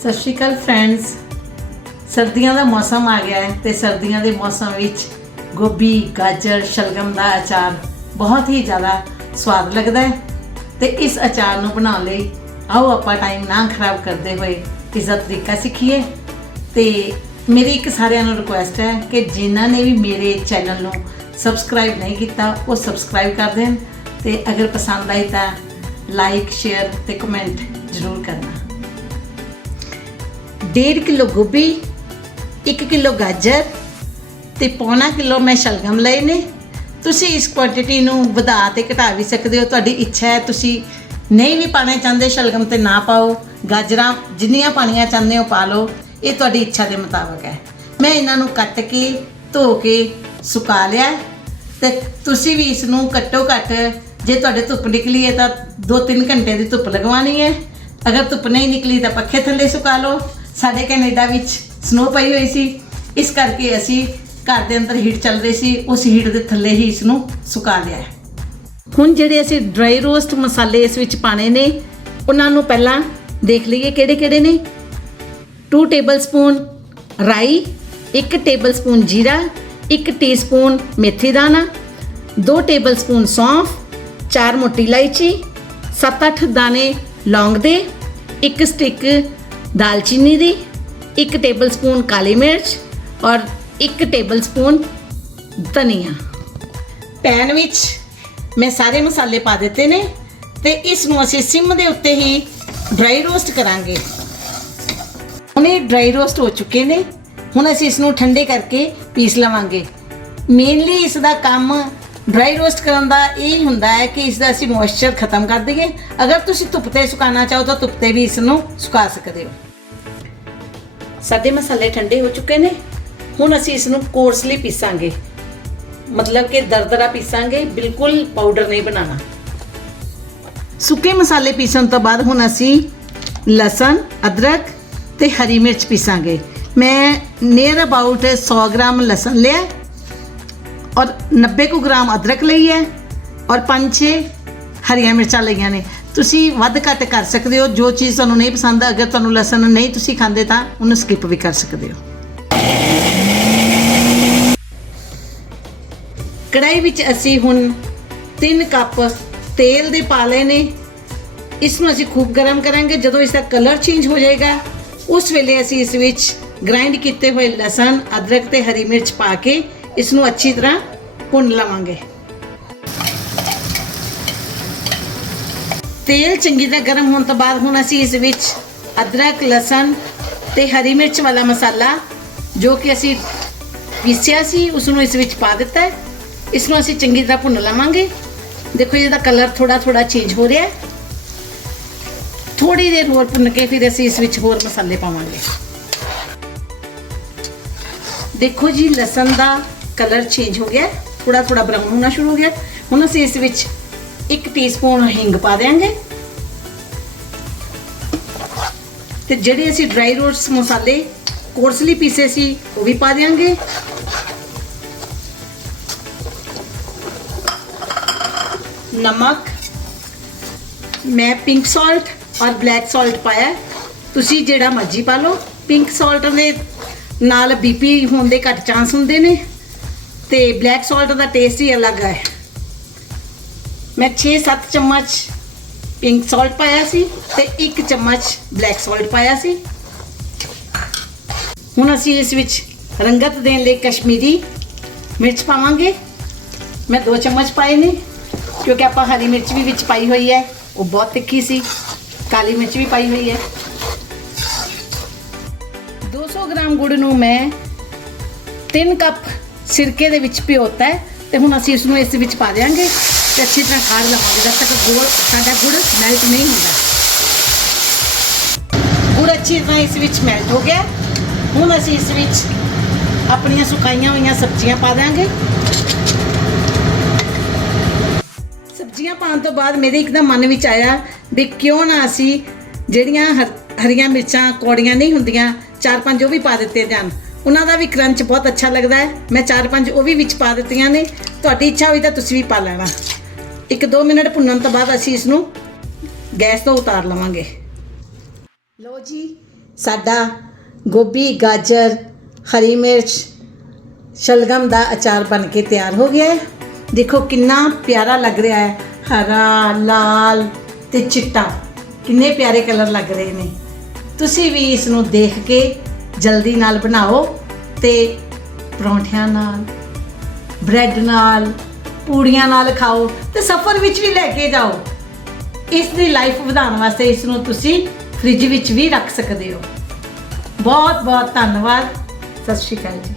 ਸਤਿ ਸ਼੍ਰੀ ਅਕਾਲ ਫਰੈਂਡਸ ਸਰਦੀਆਂ ਦਾ ਮੌਸਮ ਆ ਗਿਆ ਹੈ ਤੇ ਸਰਦੀਆਂ ਦੇ ਮੌਸਮ ਵਿੱਚ ਗੋਭੀ, ਗਾਜਰ, ਸ਼ਲਗਮ ਦਾ ਅਚਾਰ ਬਹੁਤ ਹੀ ਜ਼ਿਆਦਾ ਸਵਾਦ ਲੱਗਦਾ ਹੈ। ਤੇ ਇਸ ਅਚਾਰ ਨੂੰ ਬਣਾਉਣ ਲਈ ਆਓ ਆਪਾਂ ਟਾਈਮ ਨਾ ਖਰਾਬ ਕਰਦੇ ਹੋਏ ਇਸ ਦਾ ਤਰੀਕਾ ਸਿੱਖੀਏ। ਤੇ ਮੇਰੀ ਇੱਕ ਸਾਰਿਆਂ ਨੂੰ ਰਿਕੁਐਸਟ ਹੈ ਕਿ ਜਿਨ੍ਹਾਂ ਨੇ ਵੀ ਮੇਰੇ ਚੈਨਲ ਨੂੰ ਸਬਸਕ੍ਰਾਈਬ ਨਹੀਂ ਕੀਤਾ, ਉਹ ਸਬਸਕ੍ਰਾਈਬ ਕਰ ਦੇਣ। ਤੇ ਅਗਰ ਪਸੰਦ ਆਈ ਤਾਂ ਲਾਈਕ ਸ਼ੇਅਰ ਤੇ ਕਮੈਂਟ ਜ਼ਰੂਰ ਕਰਨਾ। 1.5 ਕਿਲੋ ਗੋਭੀ 1 ਕਿਲੋ ਗਾਜਰ ਤੇ ਪੌਣਾ ਕਿਲੋ ਮੈਂ ਸ਼ਲਗਮ ਲਏ ਨੇ। ਤੁਸੀਂ ਇਸ ਕੁਆਂਟੀਟੀ ਨੂੰ ਵਧਾ ਤੇ ਘਟਾ ਵੀ ਸਕਦੇ ਹੋ। ਤੁਹਾਡੀ ਇੱਛਾ ਹੈ ਤੁਸੀਂ ਨਹੀਂ ਵੀ ਪਾਣਾ ਚਾਹੁੰਦੇ, ਸ਼ਲਗਮ ਤੇ ਨਾ ਪਾਓ। ਗਾਜਰਾਂ ਜਿੰਨੀਆਂ ਪਾਣੀਆਂ ਚਾਹੁੰਦੇ ਹੋ, ਪਾ ਲਓ। ਇਹ ਤੁਹਾਡੀ ਇੱਛਾ ਦੇ ਮੁਤਾਬਕ ਹੈ। ਮੈਂ ਇਹਨਾਂ ਨੂੰ ਕੱਟ ਕੇ, ਧੋ ਕੇ ਸੁਕਾ ਲਿਆ ਹੈ ਤੇ ਤੁਸੀਂ ਵੀ ਇਸ ਨੂੰ ਘੱਟੋ ਘੱਟ ਜੇ ਤੁਹਾਡੇ ਧੁੱਪ ਨਿਕਲੀ ਹੈ ਤਾਂ 2-3 ਘੰਟੇ ਦੀ ਧੁੱਪ ਲਗਵਾਉਣੀ ਹੈ। ਅਗਰ ਧੁੱਪ ਨਹੀਂ ਨਿਕਲੀ ਤਾਂ ਪੱਖੇ ਥੱਲੇ ਸੁਕਾ ਲਓ। ਸਾਡੇ ਕੈਨੇਡਾ ਵਿੱਚ ਸਨੋ ਪਈ ਹੋਈ ਸੀ, ਇਸ ਕਰਕੇ ਅਸੀਂ ਘਰ ਦੇ ਅੰਦਰ ਹੀਟ ਚੱਲ ਰਹੀ ਸੀ, ਉਸ ਹੀਟ ਦੇ ਥੱਲੇ ਹੀ ਇਸ ਨੂੰ ਸੁਕਾ ਲਿਆ ਹੈ। ਹੁਣ ਜਿਹੜੇ ਅਸੀਂ ਡਰਾਈ ਰੋਸਟ ਮਸਾਲੇ ਇਸ ਵਿੱਚ ਪਾਣੇ ਨੇ, ਉਹਨਾਂ ਨੂੰ ਪਹਿਲਾਂ ਦੇਖ ਲਈਏ ਕਿਹੜੇ ਕਿਹੜੇ ਨੇ। 2 ਟੇਬਲਸਪੂਨ ਰਾਈ 1 ਟੇਬਲਸਪੂਨ ਜੀਰਾ 1 ਟੀਸਪੂਨ ਮੇਥੀ ਦਾਣਾ 2 ਟੇਬਲਸਪੂਨ ਸੌਂਫ 4 ਮੋਟੀ ਇਲਾਇਚੀ 7-8 ਦਾਣੇ ਲੌਂਗ ਦੇ 1 ਸਟਿਕ ਦਾਲਚੀਨੀ ਦੀ 1 ਟੇਬਲਸਪੂਨ ਕਾਲੀ ਮਿਰਚ ਔਰ 1 ਟੇਬਲਸਪੂਨ ਧਨੀਆ। ਪੈਨ ਵਿੱਚ ਮੈਂ ਸਾਰੇ ਮਸਾਲੇ ਪਾ ਦਿੱਤੇ ਨੇ ਤੇ ਇਸ ਨੂੰ ਅਸੀਂ ਸਿਮ ਦੇ ਉੱਤੇ ਹੀ ਡਰਾਈ ਰੋਸਟ ਕਰਾਂਗੇ। ਹੁਣ ਇਹ ਡਰਾਈ ਰੋਸਟ ਹੋ ਚੁੱਕੇ ਨੇ। ਹੁਣ ਅਸੀਂ ਇਸ ਨੂੰ ਠੰਡੇ ਕਰਕੇ ਪੀਸ ਲਵਾਂਗੇ। ਮੇਨਲੀ ਇਸ ਦਾ ਕੰਮ ਡਰਾਈ ਰੋਸਟ ਕਰਨ ਦਾ ਇਹ ਹੁੰਦਾ ਹੈ ਕਿ ਇਸ ਦਾ ਅਸੀਂ ਮੋਇਸਚਰ ਖਤਮ ਕਰ ਦਈਏ। ਅਗਰ ਤੁਸੀਂ ਧੁੱਪ ਤੇ ਸੁਕਾਉਣਾ ਚਾਹੋ ਤਾਂ ਧੁੱਪ ਤੇ ਵੀ ਇਸ ਨੂੰ ਸੁਕਾ ਸਕਦੇ ਹੋ। ਸਾਡੇ ਮਸਾਲੇ ਠੰਡੇ ਹੋ ਚੁੱਕੇ ਨੇ। ਹੁਣ ਅਸੀਂ ਇਸ ਨੂੰ ਕੋਰਸਲੀ ਪੀਸਾਂਗੇ। ਮਤਲਬ ਕਿ ਦਰਦਰਾ ਪੀਸਾਂਗੇ ਬਿਲਕੁਲ ਪਾਊਡਰ ਨਹੀਂ ਬਣਾਉਣਾ। ਸੁੱਕੇ ਮਸਾਲੇ ਪੀਸਣ ਤੋਂ ਬਾਅਦ ਹੁਣ ਅਸੀਂ ਲਸਣ ਅਦਰਕ ਤੇ ਹਰੀ ਮਿਰਚ ਪੀਸਾਂਗੇ। ਮੈਂ ਨੀਅਰ ਅਬਾਊਟ 100 ਗ੍ਰਾਮ ਲਸਣ ਲਿਆ। ਔਰ 90 ਕੁ ਗ੍ਰਾਮ ਅਦਰਕ ਲਈ ਹੈ ਔਰ 5-6 ਹਰੀਆਂ ਮਿਰਚਾਂ ਲਈਆਂ ਨੇ। ਤੁਸੀਂ ਵੱਧ ਘੱਟ ਕਰ ਸਕਦੇ ਹੋ। ਜੋ ਚੀਜ਼ ਤੁਹਾਨੂੰ ਨਹੀਂ ਪਸੰਦ, ਅਗਰ ਤੁਹਾਨੂੰ ਲਸਣ ਨਹੀਂ ਤੁਸੀਂ ਖਾਂਦੇ ਤਾਂ ਉਹਨੂੰ ਸਕਿਪ ਵੀ ਕਰ ਸਕਦੇ ਹੋ। ਕੜਾਈ ਵਿੱਚ ਅਸੀਂ ਹੁਣ 3 ਕੱਪ ਤੇਲ ਦੇ ਪਾ ਲਏ ਨੇ। ਇਸ ਨੂੰ ਅਸੀਂ ਖੂਬ ਗਰਮ ਕਰਾਂਗੇ। ਜਦੋਂ ਇਸ ਦਾ ਕਲਰ ਚੇਂਜ ਹੋ ਜਾਏਗਾ, ਉਸ ਵੇਲੇ ਅਸੀਂ ਇਸ ਵਿੱਚ ਗ੍ਰਾਈਂਡ ਕੀਤੇ ਹੋਏ ਲਸਣ, ਅਦਰਕ ਤੇ ਹਰੀ ਮਿਰਚ ਪਾ ਕੇ ਇਸ ਨੂੰ ਅੱਛੀ ਤਰ੍ਹਾਂ ਭੁੰਨ ਲਵਾਂਗੇ। ਤੇਲ ਚੰਗੀ ਤਰ੍ਹਾਂ ਗਰਮ ਹੋਣ ਤੋਂ ਬਾਅਦ ਹੁਣ ਅਸੀਂ ਇਸ ਵਿੱਚ ਅਦਰਕ, ਲਸਣ ਤੇ ਹਰੀ ਮਿਰਚ ਵਾਲਾ ਮਸਾਲਾ, ਜੋ ਕਿ ਅਸੀਂ ਪੀਸਿਆ ਸੀ ਉਸ ਨੂੰ ਇਸ ਵਿੱਚ ਪਾ ਦਿੱਤਾ ਹੈ। ਇਸ ਨੂੰ ਅਸੀਂ ਚੰਗੀ ਤਰ੍ਹਾਂ ਭੁੰਨ ਲਵਾਂਗੇ। ਦੇਖੋ ਇਹਦਾ ਕਲਰ ਥੋੜਾ ਥੋੜਾ ਚੇਂਜ ਹੋ ਰਿਹਾ ਹੈ। ਥੋੜੀ ਦੇਰ ਹੋਰ ਭੁੰਨ ਕੇ ਫਿਰ ਅਸੀਂ ਇਸ ਵਿੱਚ ਹੋਰ ਮਸਾਲੇ ਪਾਵਾਂਗੇ। ਦੇਖੋ ਜੀ, ਲਸਣ ਦਾ ਕਲਰ ਚੇਂਜ ਹੋ ਗਿਆ ਥੋੜਾ ਥੋੜਾ ਬਰਾਊਨ ਹੋਣਾ ਸ਼ੁਰੂ ਹੋ ਗਿਆ। ਹੁਣ ਅਸੀਂ ਇਸ ਵਿੱਚ 1 ਟੀਸਪੂਨ ਹਿੰਗ ਪਾ ਦੇਵਾਂਗੇ ਤੇ ਜਿਹੜੇ ਅਸੀਂ ਡਰਾਈ ਰੋਟਸ ਮਸਾਲੇ ਕੋਰਸਲੀ ਪੀਸੇ ਸੀ, ਉਹ ਵੀ ਪਾ ਦੇਵਾਂਗੇ ਨਮਕ, ਮੈਂ ਪਿੰਕ ਸਾਲਟ ਔਰ ਬਲੈਕ ਸਾਲਟ ਪਾਇਆ। ਤੁਸੀਂ ਜਿਹੜਾ ਮਰਜ਼ੀ ਪਾ ਲਓ। ਪਿੰਕ ਸਾਲਟ ਦੇ ਨਾਲ ਬੀਪੀ ਹੋਣ ਦੇ ਘੱਟ ਚਾਂਸ ਹੁੰਦੇ ਨੇ। ਤੇ ਬਲੈਕ ਸਾਲਟ ਦਾ ਟੇਸਟ ਹੀ ਅਲੱਗ ਹੈ। ਮੈਂ 6-7 ਚਮਚ ਪਿੰਕ ਸਾਲਟ ਪਾਇਆ ਸੀ ਤੇ 1 ਚਮਚ ਬਲੈਕ ਸਾਲਟ ਪਾਇਆ ਸੀ। ਹੁਣ ਅਸੀਂ ਇਸ ਵਿੱਚ ਰੰਗਤ ਦੇਣ ਲਈ ਕਸ਼ਮੀਰੀ ਮਿਰਚ ਪਾਵਾਂਗੇ। ਮੈਂ 2 ਚਮਚ ਪਾਏ ਨੇ, ਕਿਉਂਕਿ ਆਪਾਂ ਹਰੀ ਮਿਰਚ ਵੀ ਵਿੱਚ ਪਾਈ ਹੋਈ ਹੈ। ਉਹ ਬਹੁਤ ਤਿੱਖੀ ਸੀ, ਕਾਲੀ ਮਿਰਚ ਵੀ ਪਾਈ ਹੋਈ ਹੈ। 200 ਗ੍ਰਾਮ ਗੁੜ ਨੂੰ ਮੈਂ 3 ਕੱਪ ਸਿਰਕੇ ਦੇ ਵਿੱਚ ਭਿਓਤਾ ਹੈ ਤੇ ਹੁਣ ਅਸੀਂ ਇਸ ਨੂੰ ਇਸ ਵਿੱਚ ਪਾ ਦੇਵਾਂਗੇ ਤੇ ਅੱਛੀ ਤਰ੍ਹਾਂ ਖਾੜ ਲਵਾਂਗੇ ਜਦ ਤੱਕ ਗੁੜ, ਸਾਡਾ ਗੁੜ ਮੈਲਟ ਨਹੀਂ ਹੁੰਦਾ। ਗੁੜ ਅੱਛੀ ਤਰ੍ਹਾਂ ਇਸ ਵਿੱਚ ਮੈਲਟ ਹੋ ਗਿਆ। ਹੁਣ ਅਸੀਂ ਇਸ ਵਿੱਚ ਆਪਣੀਆਂ ਸੁਕਾਈਆਂ ਹੋਈਆਂ ਸਬਜ਼ੀਆਂ ਪਾ ਦੇਵਾਂਗੇ ਸਬਜ਼ੀਆਂ ਪਾਉਣ ਤੋਂ ਬਾਅਦ ਮੇਰੇ ਇੱਕਦਮ ਮਨ ਵਿੱਚ ਆਇਆ ਵੀ ਕਿਉਂ ਨਾ ਅਸੀਂ ਜਿਹੜੀਆਂ ਹਰੀਆਂ ਮਿਰਚਾਂ, ਕੌੜੀਆਂ ਨਹੀਂ ਹੁੰਦੀਆਂ ਚਾਰ ਪੰਜ ਉਹ ਵੀ ਪਾ ਦਿੱਤੇ ਜਾਣ। ਉਹਨਾਂ ਦਾ ਵੀ ਕਰੰਚ ਬਹੁਤ ਅੱਛਾ ਲੱਗਦਾ ਹੈ। ਮੈਂ ਚਾਰ ਪੰਜ ਉਹ ਵੀ ਵਿੱਚ ਪਾ ਦਿੱਤੀਆਂ ਨੇ। ਤੁਹਾਡੀ ਇੱਛਾ ਹੋਈ ਤਾਂ ਤੁਸੀਂ ਵੀ ਪਾ ਲੈਣਾ। ਇੱਕ 2 ਮਿੰਟ ਭੁੰਨਣ ਤੋਂ ਬਾਅਦ ਅਸੀਂ ਇਸ ਨੂੰ ਗੈਸ ਤੋਂ ਉਤਾਰ ਲਵਾਂਗੇ। ਲੋ ਜੀ, ਸਾਡਾ ਗੋਭੀ, ਗਾਜਰ, ਹਰੀ ਮਿਰਚ, ਸ਼ਲਗਮ ਦਾ ਅਚਾਰ ਬਣ ਕੇ ਤਿਆਰ ਹੋ ਗਿਆ ਹੈ। ਦੇਖੋ ਕਿੰਨਾ ਪਿਆਰਾ ਲੱਗ ਰਿਹਾ ਹੈ। ਹਰਾ, ਲਾਲ ਤੇ ਚਿੱਟਾ। ਕਿੰਨੇ ਪਿਆਰੇ ਕਲਰ ਲੱਗ ਰਹੇ ਨੇ। ਤੁਸੀਂ ਵੀ ਇਸ ਨੂੰ ਦੇਖ ਕੇ ਜਲਦੀ ਨਾਲ ਬਣਾਓ ਤੇ ਪਰੌਂਠਿਆਂ ਨਾਲ ਬ੍ਰੈਡ ਨਾਲ, ਪੂੜੀਆਂ ਨਾਲ ਖਾਓ ਤੇ ਸਫ਼ਰ ਵਿੱਚ ਵੀ ਲੈ ਕੇ ਜਾਓ। ਇਸ ਦੀ ਲਾਈਫ ਵਧਾਉਣ ਵਾਸਤੇ ਇਸ ਨੂੰ ਤੁਸੀਂ ਫ੍ਰਿਜ ਵਿੱਚ ਵੀ ਰੱਖ ਸਕਦੇ ਹੋ। ਬਹੁਤ ਬਹੁਤ ਧੰਨਵਾਦ। ਸਤਿ ਸ਼੍ਰੀ ਅਕਾਲ ਜੀ।